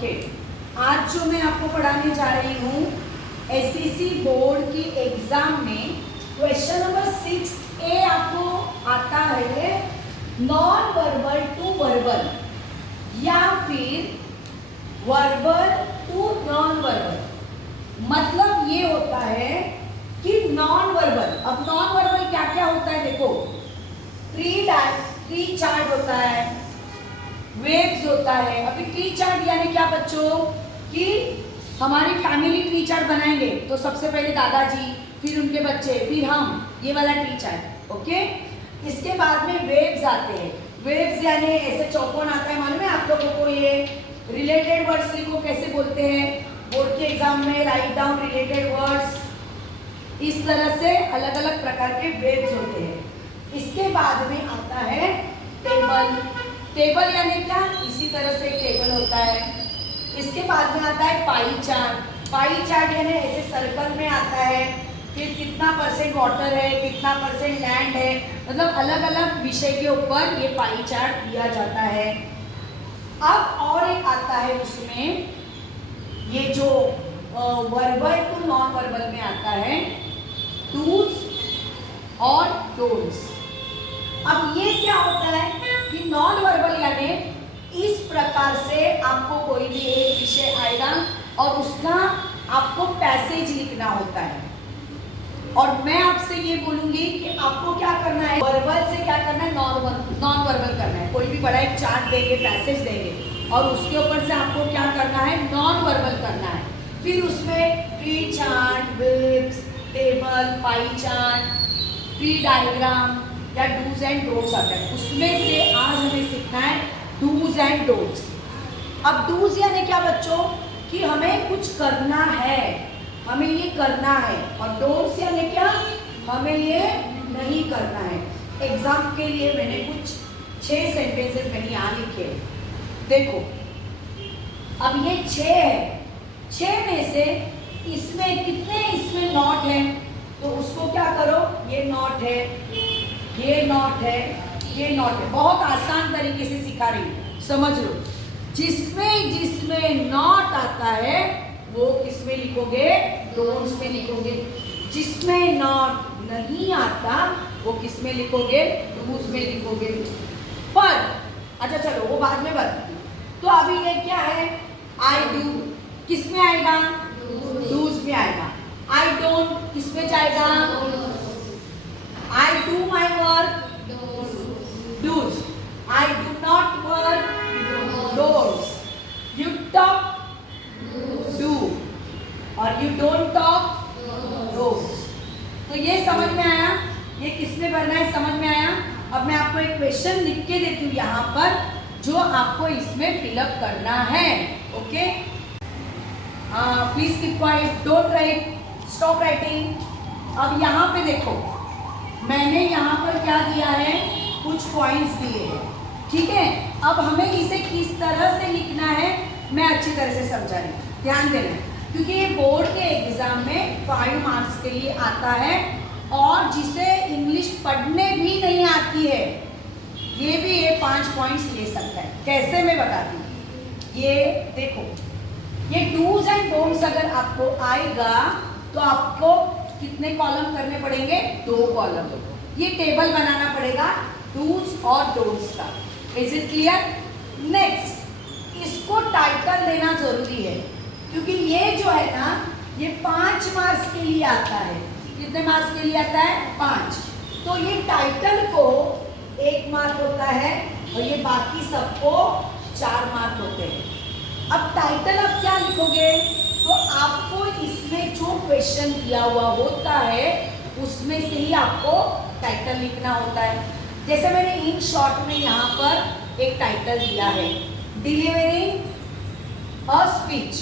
Okay, आज जो मैं आपको पढ़ाने जा रही हूँ एसएससी बोर्ड की एग्जाम में क्वेश्चन नंबर 6A आपको आता है नॉन वर्बल टू वर्बल या फिर वर्बल टू नॉन वर्बल। मतलब ये होता है कि नॉन वर्बल, अब नॉन वर्बल क्या क्या होता है देखो, ट्री चार्ट होता है, वेव्स होता है। अभी ट्री चार्ट यानी क्या बच्चों कि हमारी फैमिली ट्री चार्ट बनाएंगे तो सबसे पहले दादाजी, फिर उनके बच्चे, फिर हम, ये वाला ट्री चार्ट। ओके, इसके बाद में वेव्स आते हैं। वेव्स यानी ऐसे चौकोन आता है, मालूम है आप लोगों को? ये रिलेटेड वर्ड्स लिखो, कैसे बोलते हैं बोर्ड के एग्जाम में, राइट डाउन रिलेटेड वर्ड्स। इस तरह से अलग अलग प्रकार के वेव्स होते हैं। इसके बाद में आता है टेबल। टेबल यानी क्या, इसी तरह से एक टेबल होता है। इसके बाद में आता है पाई चार्ट। पाई चार्ट यानी ऐसे सर्कल में आता है, फिर कितना परसेंट वाटर है, कितना परसेंट लैंड है, मतलब अलग अलग विषय के ऊपर ये पाई चार्ट दिया जाता है। अब और एक आता है उसमें, ये जो वर्बल टू नॉन वर्बल में आता है, डूज और डोंट्स। अब ये क्या होता है कि नॉन वर्बल यानी इस प्रकार से आपको कोई भी एक विषय आएगा और उसका आपको पैसेज लिखना होता है, और मैं आपसे ये बोलूंगी कि आपको क्या करना है, वर्बल से क्या करना है, नॉन वर्बल करना है। कोई भी बड़ा एक चार्ट देंगे, पैसेज देंगे, और उसके ऊपर से आपको क्या करना है, नॉन वर्बल करना है। फिर उसमें tree chart, waves, table, pie chart, tree diagram या डूज एंड डोंट्स आता है। उसमें से आज हमें सीखना है डूज एंड डोंट्स। अब डूज यानी क्या बच्चों कि हमें कुछ करना है, हमें ये करना है, और डोंट्स यानी क्या, हमें ये नहीं करना है। एग्जाम के लिए मैंने कुछ 6 सेंटेंसेस मैंने यहाँ लिखे, देखो। अब ये 6 है, 6 में से इसमें कितने इसमें नॉट है, तो उसको क्या करो, ये नॉट है, ये नॉट है, ये नॉट है। बहुत आसान तरीके से सिखा रही हूँ, समझ लो। जिसमें जिसमें नॉट आता है वो किसमें लिखोगे, डोंट्स में लिखोगे। जिसमें नॉट नहीं आता वो किसमें लिखोगे, डूज में लिखोगे। पर अच्छा चलो वो बाद में बताती हूँ। तो अभी ये क्या है, आई डू किस में आएगा, डूज में आएगा। आई डोंट किस में जाएगा, I do my work, dos. I do not work, don'ts. You talk, do, और यू डोंट टॉक, डोंट्स। तो ये समझ में आया, ये किसमें भरना है, समझ में आया। अब मैं आपको एक क्वेश्चन लिख के देती हूँ यहाँ पर, जो आपको इसमें फिलअप करना है। Okay, please keep quiet, don't write, stop writing. अब यहाँ पे देखो, मैंने यहाँ पर क्या दिया है, कुछ पॉइंट्स दिए हैं, ठीक है। अब हमें इसे किस तरह से लिखना है मैं अच्छी तरह से समझा रही हूँ, ध्यान देना, क्योंकि ये बोर्ड के एग्जाम में 5 मार्क्स के लिए आता है, और जिसे इंग्लिश पढ़ने भी नहीं आती है ये भी ये 5 पॉइंट्स ले सकता है। कैसे मैं बताती हूँ, ये देखो, ये डूज एंड डोंट्स अगर आपको आएगा तो आपको कितने कॉलम करने पड़ेंगे, 2 कॉलम। ये टेबल बनाना पड़ेगा डूज और डोंट्स का। Is it clear? नेक्स्ट, इसको टाइटल देना जरूरी है, क्योंकि ये जो है ना, ये 5 मार्क्स के लिए आता है। कितने मार्क्स के लिए आता है, 5। तो ये टाइटल को 1 मार्क होता है, और ये बाकी सबको 4 मार्क होते हैं। अब टाइटल आप क्या लिखोगे, तो आपको इसमें जो क्वेश्चन दिया हुआ होता है उसमें से ही आपको टाइटल लिखना होता है। जैसे मैंने इन शॉर्ट में यहाँ पर एक टाइटल दिया है, डिलीवरिंग अ स्पीच।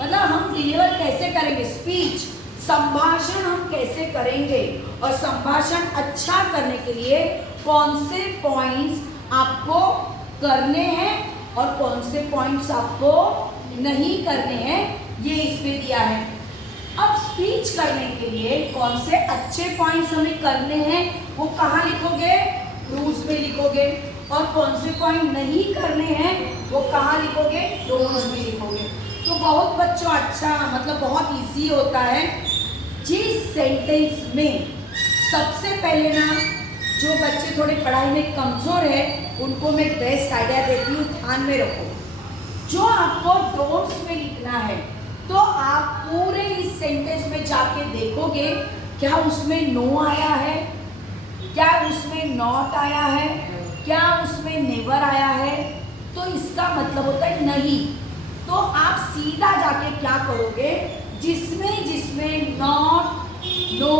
मतलब हम डिलीवर कैसे करेंगे, स्पीच, संभाषण हम कैसे करेंगे, और संभाषण अच्छा करने के लिए कौन से पॉइंट्स आपको करने हैं और कौन से पॉइंट्स आपको नहीं करने हैं, ये इसमें दिया है। अब स्पीच करने के लिए कौन से अच्छे पॉइंट्स हमें करने हैं वो कहाँ लिखोगे, डूज में लिखोगे। और कौन से पॉइंट नहीं करने हैं वो कहाँ लिखोगे, डोंट्स में लिखोगे। तो बहुत बच्चों अच्छा मतलब बहुत इजी होता है। जिस सेंटेंस में सबसे पहले ना जो बच्चे थोड़े पढ़ाई में कमजोर है उनको मैं बेस्ट आइडिया देती हूँ, ध्यान में रखो। जो आपको डोंट्स में लिखना है तो आप पूरे इस सेंटेंस में जाके देखोगे क्या उसमें नो आया है, क्या उसमें नॉट आया है, क्या उसमें नेवर आया है, तो इसका मतलब होता है नहीं। तो आप सीधा जाके क्या करोगे, जिसमें जिसमें नॉट, नो,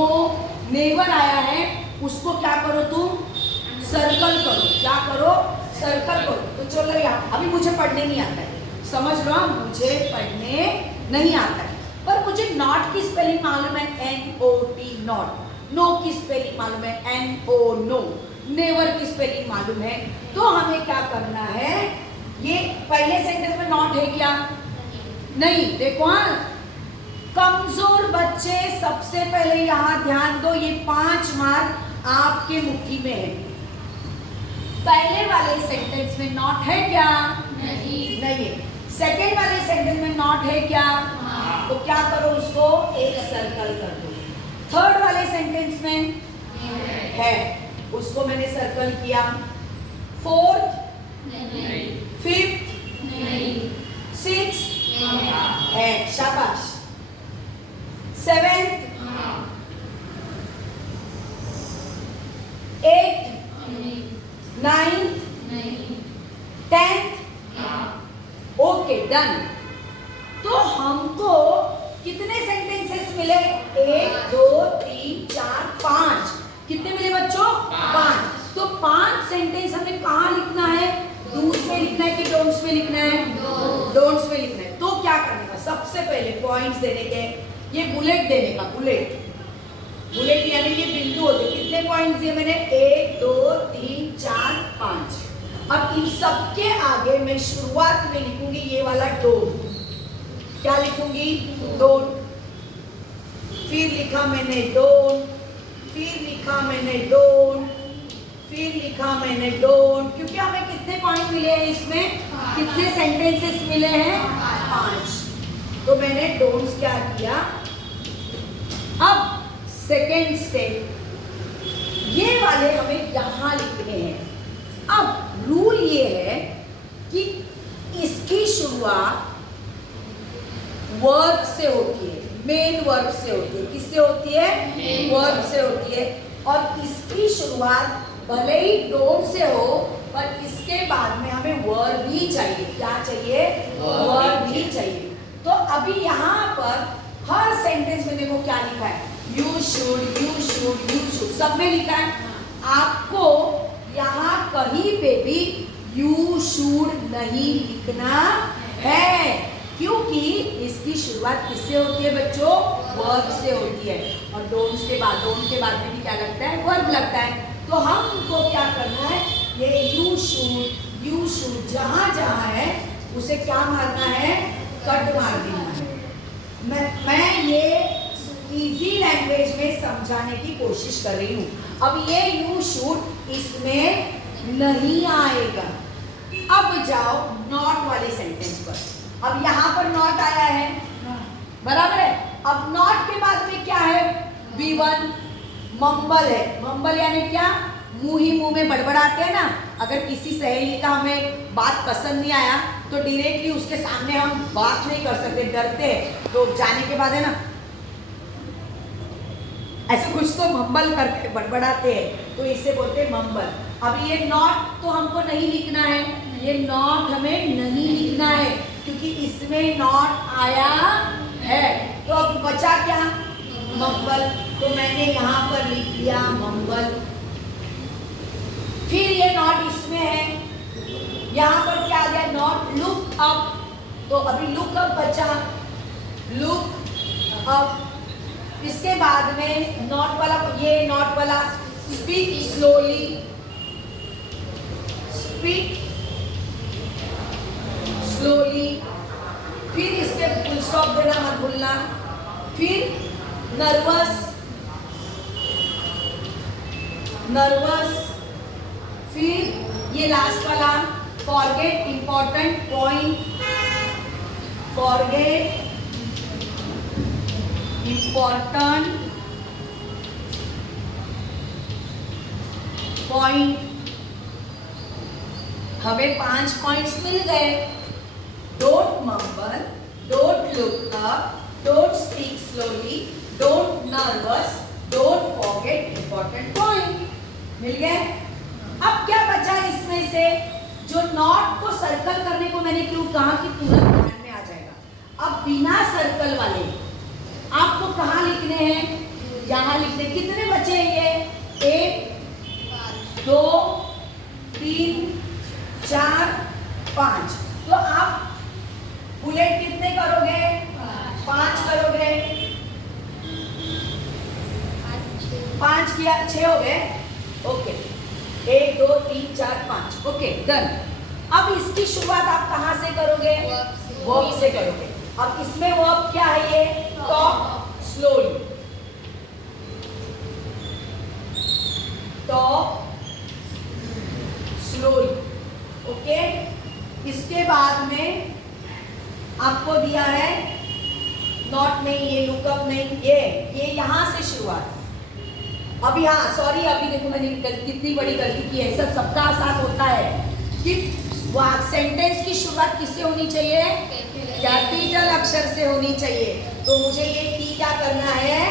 नेवर आया है उसको क्या करो, तुम सर्कल करो। क्या करो, सर्कल करो। तो चलो यहाँ, अभी मुझे पढ़ने नहीं आता है, समझ लो, मुझे पढ़ने नहीं आता है, पर मुझे नॉट की स्पेलिंग मालूम है, NOT नॉट। नो की स्पेलिंग मालूम है, NO नो। नेवर की स्पेलिंग मालूम है। तो हमें क्या करना है, ये पहले सेंटेंस में नॉट है क्या, नहीं, देखो हाँ, कमजोर बच्चे सबसे पहले यहाँ ध्यान दो, ये 5 मार्क आपके मुट्ठी में है। पहले वाले सेंटेंस में नॉट है क्या, नहीं है। सेकेंड वाले सेंटेंस में नॉट है क्या, तो क्या करो, उसको एक सर्कल कर दो। थर्ड वाले सेंटेंस में है, उसको मैंने सर्कल किया। फोर्थ, फिफ्थ, सिक्स है, शाबाश। Seventh, eight, ninth, 10th, okay done. तो हमको कितने सेंटेंसेस मिले, 1 2 3 4 5, कितने मिले बच्चों, 5। तो 5 सेंटेंस हमें कहाँ लिखना है, डूज में लिखना है कि डोंट्स में लिखना है, डोंट्स में लिखना है। तो क्या करने का, सबसे पहले पॉइंट्स देने के, ये बुलेट देने का, बुलेट यानी कि बिंदु होते। कितने पॉइंट्स दिए मैंने, 1 2 3 4 5। अब इन सबके आगे मैं शुरुआत में लिखूंगी ये वाला डोंट। क्या लिखूंगी, डोंट। फिर लिखा मैंने डोंट, फिर लिखा मैंने डोंट, फिर लिखा मैंने डोंट। क्योंकि हमें कितने पॉइंट मिले हैं इसमें, कितने सेंटेंसेस मिले हैं, 5। तो मैंने डोंट्स क्या किया। अब सेकेंड स्टेप, ये वाले हमें यहां लिखने हैं। अब रूल ये है कि इसकी शुरुआत वर्ब से होती है, मेन वर्ब से होती है। किससे होती है, वर्ब से होती है। और इसकी शुरुआत भले ही डोंट से हो, पर इसके बाद में हमें वर्ब ही चाहिए। क्या चाहिए, वर्ब ही चाहिए। तो अभी यहाँ पर हर सेंटेंस में देखो क्या लिखा है, you should, you should, you should, सब में लिखा है। आपको यहाँ कहीं पे भी यू शुड नहीं लिखना है, क्योंकि इसकी शुरुआत किससे होती है बच्चों, वर्ब से होती है। और डोंट के बाद में भी क्या लगता है, वर्ब लगता है। तो हमको क्या करना है, ये यू शुड जहाँ जहाँ है उसे क्या मारना है, कट मार देना है। मैं ये इजी लैंग्वेज में समझाने की कोशिश कर रही हूँ। अब ये यू शुड इसमें नहीं आएगा। अब जाओ नॉट वाले सेंटेंस पर। अब यहाँ पर नॉट आया है, बराबर है। अब नॉट के बाद में क्या है, B1 मम्बल है। मम्बल यानी क्या, मुंह ही मुंह में बड़बड़ाते हैं ना। अगर किसी सहेली का हमें बात पसंद नहीं आया तो डायरेक्टली उसके सामने हम बात नहीं कर सकते, डरते हैं। तो जाने के बाद है ना ऐसे कुछ तो मम्बल करते, बड़बड़ाते हैं, तो इसे बोलते हैं मम्बल। अब ये नॉट तो हमको नहीं लिखना है, ये नॉट हमें नहीं लिखना है क्योंकि इसमें नॉट आया है। तो अब बचा क्या, मम्बल। तो मैंने यहाँ पर लिख दिया मम्बल। फिर ये नॉट इसमें है, यहाँ पर क्या आ गया, नॉट लुक अप। तो अभी लुक अप बचा, लुक अप। इसके बाद में नॉट वाला, ये नॉट वाला स्पीक स्लोली, स्पीक स्लोली। फिर इसके फुल स्टॉप देना मत भूलना। फिर नर्वस, नर्वस। फिर ये लास्ट वाला forget important point, forget important point. हमें 5 पॉइंट्स मिल गए। Don't mumble, don't look up, don't speak slowly, don't nervous, don't forget important point. मिल गए। अब क्या बचा इसमें से? जो नॉट को सर्कल करने को मैंने क्यों कहा कि तुरंत ध्यान में आ जाएगा। अब बिना सर्कल वाले आपको कहाँ लिखने हैं? यहाँ लिखने। कितने बचे हैं ये? 1 2 3 4 5। तो आप बुलेट कितने करोगे? 5 करोगे। 5 किया, 6 हो गए। ओके, 1 2 3 4 5। Okay done. अब इसकी शुरुआत आप कहाँ से करोगे? वर्ब से करोगे। अब इसमें वर्ब क्या है? ये talk slowly, talk slowly. Okay, इसके बाद में आपको दिया है नॉट नहीं, ये लुकअप नहीं, ये यहां से शुरुआत। अभी हाँ सॉरी, अभी देखो मैंने कितनी बड़ी गलती की है। सब सबका साथ होता है कि सेंटेंस की शुरुआत किससे होनी चाहिए? कैपिटल अक्षर से होनी चाहिए। तो मुझे ये टी क्या करना है?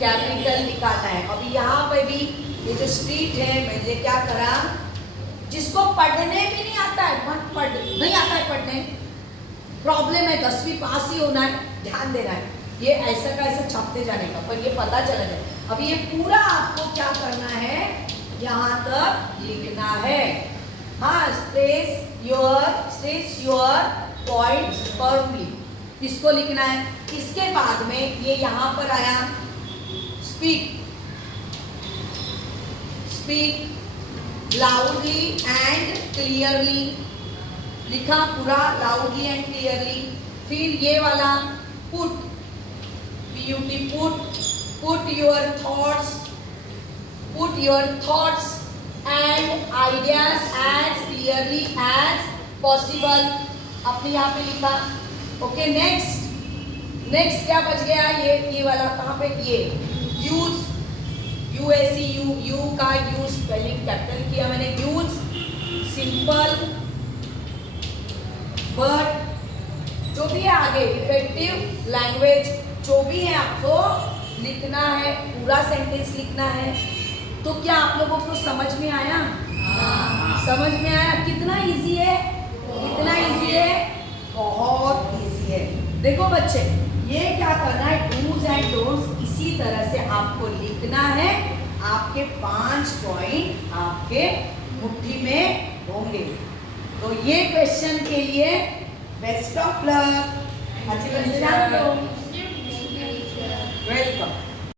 कैपिटल निकालना है। अभी यहाँ पे भी ये जो स्ट्रीट है, मैंने क्या करा? जिसको पढ़ने भी नहीं आता है, मत पढ़, नहीं आता है पढ़ने, प्रॉब्लम है, 10वीं पास ही होना है, ध्यान देना है। ये ऐसा का ऐसा छापते जाने का, पर ये पता चला जाए। अब ये पूरा आपको क्या करना है? यहाँ तक लिखना है। हाँ, स्ट्रेस योर पॉइंट्स फर्मली, इसको लिखना है। इसके बाद में ये यहाँ पर आया स्पीक लाउडली एंड क्लियरली, लिखा पूरा लाउडली एंड क्लियरली। फिर ये वाला put, put your thoughts and ideas as clearly as possible, अपने यहाँ पे लिखा। ओके, नेक्स्ट क्या बच गया? ये वाला कहाँ पे? ये यूज, यू का यूज स्पेलिंग कैपिटल किया मैंने। यूज सिंपल बट जो भी है आगे इफेक्टिव लैंग्वेज, जो भी है आपको लिखना है, पूरा सेंटेंस लिखना है। तो क्या आप लोगों को समझ में आया? समझ में आया? कितना इजी है, कितना इजी है, बहुत इजी है। देखो बच्चे, ये क्या करना है? डूज एंड डोंट्स इसी तरह से आपको लिखना है। आपके 5 पॉइंट आपके मुट्ठी में होंगे। तो ये क्वेश्चन के लिए बेस्ट ऑफ लक। अच्छी तरह से जान लो। वेलकम।